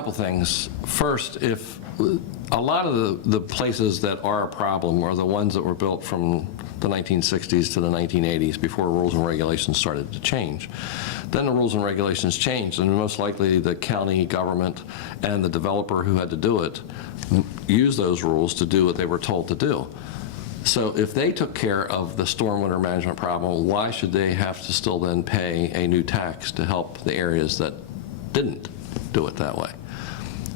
couple things. First, if a lot of the places that are a problem are the ones that were built from the 1960s to the 1980s before rules and regulations started to change. Then the rules and regulations changed, and most likely the county government and the developer who had to do it used those rules to do what they were told to do. So if they took care of the stormwater management problem, why should they have to still then pay a new tax to help the areas that didn't do it that way?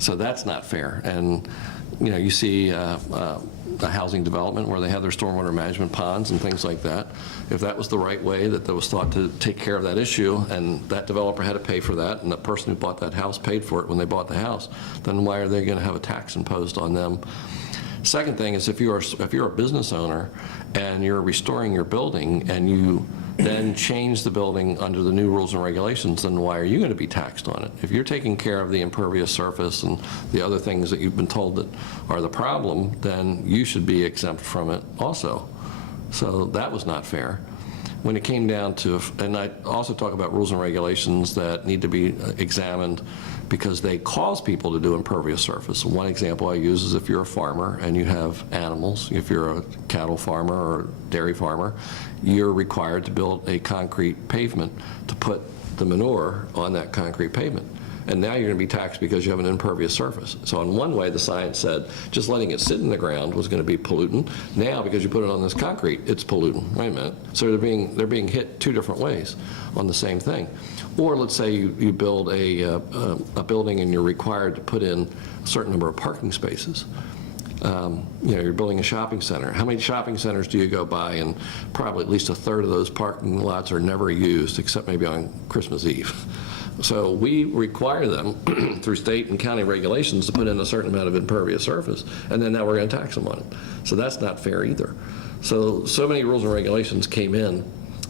So that's not fair. And you know, you see a housing development where they have their stormwater management ponds and things like that. If that was the right way that was thought to take care of that issue, and that developer had to pay for that, and the person who bought that house paid for it when they bought the house, then why are they going to have a tax imposed on them? Second thing is, if you're a business owner and you're restoring your building and you then change the building under the new rules and regulations, then why are you going to be taxed on it? If you're taking care of the impervious surface and the other things that you've been told that are the problem, then you should be exempt from it also. So that was not fair. When it came down to, and I also talk about rules and regulations that need to be examined because they cause people to do impervious surface. One example I use is if you're a farmer and you have animals, if you're a cattle farmer or dairy farmer, you're required to build a concrete pavement to put the manure on that concrete pavement. And now you're going to be taxed because you have an impervious surface. So in one way, the science said just letting it sit in the ground was going to be pollutant. Now, because you put it on this concrete, it's pollutant. Wait a minute. So they're being hit two different ways on the same thing. Or let's say you build a building and you're required to put in a certain number of parking spaces. You know, you're building a shopping center. How many shopping centers do you go by, and probably at least a third of those parking lots are never used except maybe on Christmas Eve. So we require them through state and county regulations to put in a certain amount of impervious surface, and then now we're going to tax them on it. So that's not fair either. So many rules and regulations came in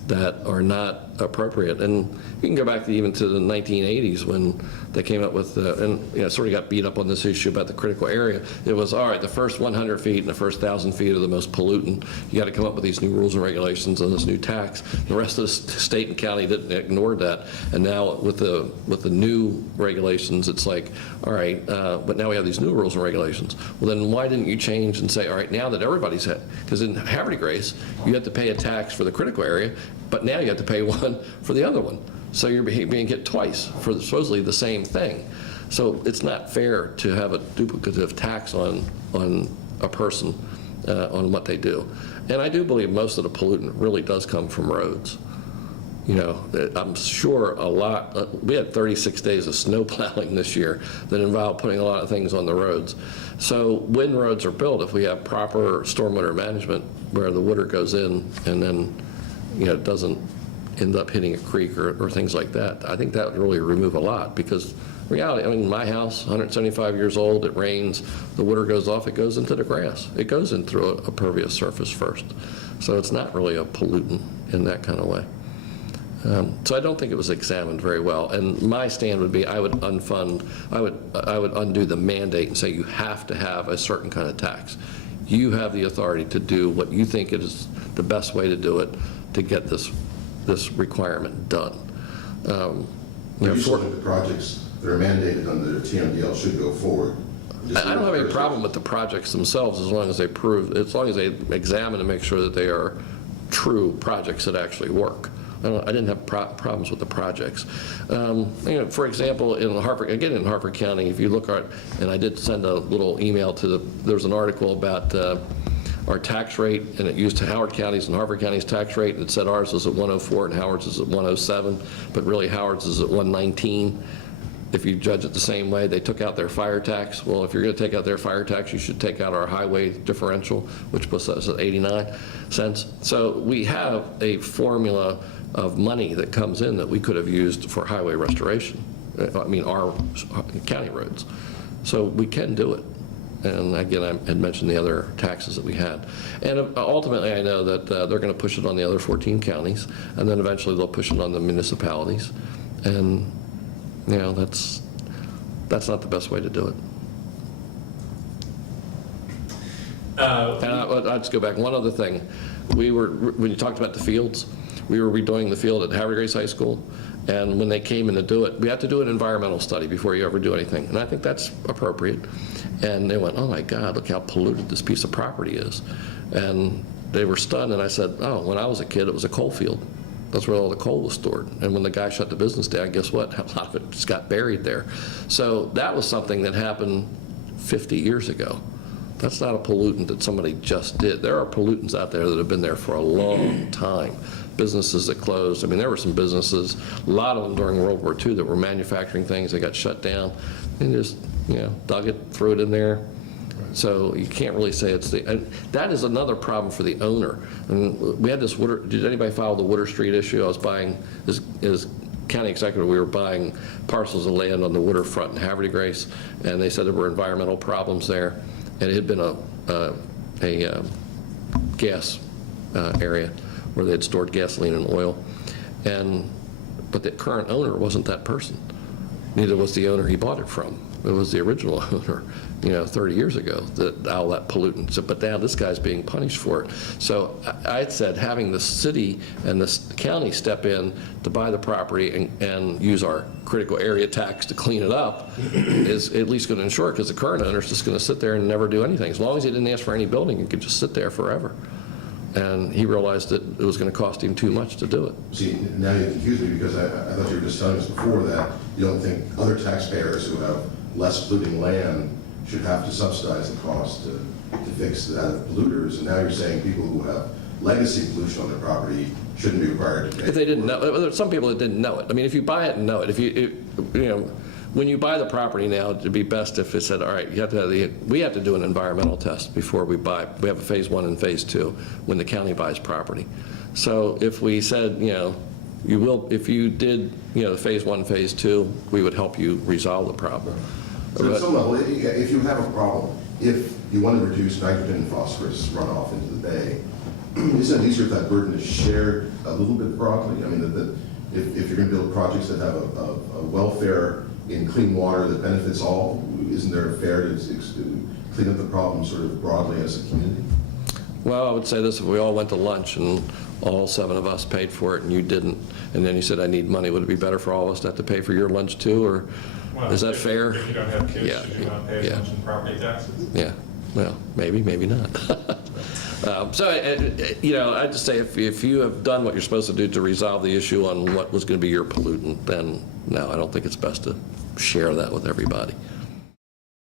that are not appropriate. And you can go back to even to the 1980s when they came up with, and you know, sort of got beat up on this issue about the critical area. It was, all right, the first 100 feet and the first 1,000 feet are the most pollutant. You got to come up with these new rules and regulations and this new tax. The rest of the state and county didn't ignore that. And now with the new regulations, it's like, all right, but now we have these new rules and regulations. Well, then why didn't you change and say, all right, now that everybody's had, because in Havre de Grace, you have to pay a tax for the critical area, but now you have to pay one for the other one. So you're being hit twice for supposedly the same thing. So it's not fair to have a duplicative tax on a person on what they do. And I do believe most of the pollutant really does come from roads. You know, I'm sure a lot, we had 36 days of snow plowing this year that involved putting a lot of things on the roads. So when roads are built, if we have proper stormwater management where the water goes in and then, you know, it doesn't end up hitting a creek or things like that, I think that would really remove a lot. Because reality, I mean, my house, 175 years old, it rains, the water goes off, it goes into the grass. It goes in through a pervious surface first. So it's not really a pollutant in that kind of way. So I don't think it was examined very well. And my stand would be I would undo the mandate and say you have to have a certain kind of tax. You have the authority to do what you think is the best way to do it to get this requirement done. You still think the projects that are mandated under the TMDL should go forward? I don't have any problem with the projects themselves as long as they examine and make sure that they are true projects that actually work. I didn't have problems with the projects. You know, for example, in Harper County, if you look at, and I did send a little email to there's an article about our tax rate, and it used Howard County's and Harper County's tax rate, and it said ours is at 104 and Howard's is at 107, but really Howard's is at 119. If you judge it the same way, they took out their fire tax. Well, if you're going to take out their fire tax, you should take out our highway differential, which puts us at 89 cents. So we have a formula of money that comes in that we could have used for highway restoration. I mean, our county roads. So we can do it. And again, I had mentioned the other taxes that we had. And ultimately, I know that they're going to push it on the other 14 counties, and then eventually they'll push it on the municipalities. And you know, that's not the best way to do it. And I'll just go back. One other thing. When you talked about the fields, we were redoing the field at Havre de Grace High School, And when they came in to do it, we have to do an environmental study before you ever do anything. And I think that's appropriate. And they went, oh my God, look how polluted this piece of property is. And they were stunned, and I said, oh, when I was a kid, it was a coal field. That's where all the coal was stored. And when the guy shut the business down, guess what? A lot of it just got buried there. So that was something that happened 50 years ago. That's not a pollutant that somebody just did. There are pollutants out there that have been there for a long time. Businesses that closed. I mean, there were some businesses, a lot of them during World War II, that were manufacturing things. They got shut down and just, dug it, threw it in there. So you can't really say it's the, and that is another problem for the owner. I mean, we had this did anybody follow the Water Street issue? I was buying, as county executive, we were buying parcels of land on the waterfront in Havre de Grace, and they said there were environmental problems there. And it had been a gas area where they had stored gasoline and oil. But the current owner wasn't that person. Neither was the owner he bought it from. It was the original owner, 30 years ago, all that pollutant. So, but now this guy's being punished for it. So I said having the city and the county step in to buy the property and use our critical area tax to clean it up is at least going to ensure it, because the current owner's just going to sit there and never do anything. As long as he didn't ask for any building, it could just sit there forever. And he realized that it was going to cost him too much to do it. See, now you confuse me, because I thought you were just telling us before that you don't think other taxpayers who have less polluting land should have to subsidize the cost to fix that polluters. And now you're saying people who have legacy pollution on their property shouldn't be required to pay. If they didn't know, there's some people that didn't know it. I mean, if you buy it and know it, when you buy the property now, it'd be best if it said, all right, you have to have we have to do an environmental test before we buy. We have a phase 1 and phase 2 when the county buys property. So if we said, you will, if you did, the phase 1, phase 2, we would help you resolve the problem. So at some level, if you have a problem, if you want to reduce nitrogen and phosphorus runoff into the bay, isn't it easier if that burden is shared a little bit broadly? I mean, if you're going to build projects that have a welfare in clean water that benefits all, isn't there fair to clean up the problem sort of broadly as a community? Well, I would say this: if we all went to lunch and all 7 of us paid for it and you didn't, and then you said, I need money, would it be better for all of us to have to pay for your lunch too, or is that fair? If you don't have kids, should you not pay as much in property taxes? Yeah, well, maybe not. So, I'd just say if you have done what you're supposed to do to resolve the issue on what was going to be your pollutant, then no, I don't think it's best to share that with everybody.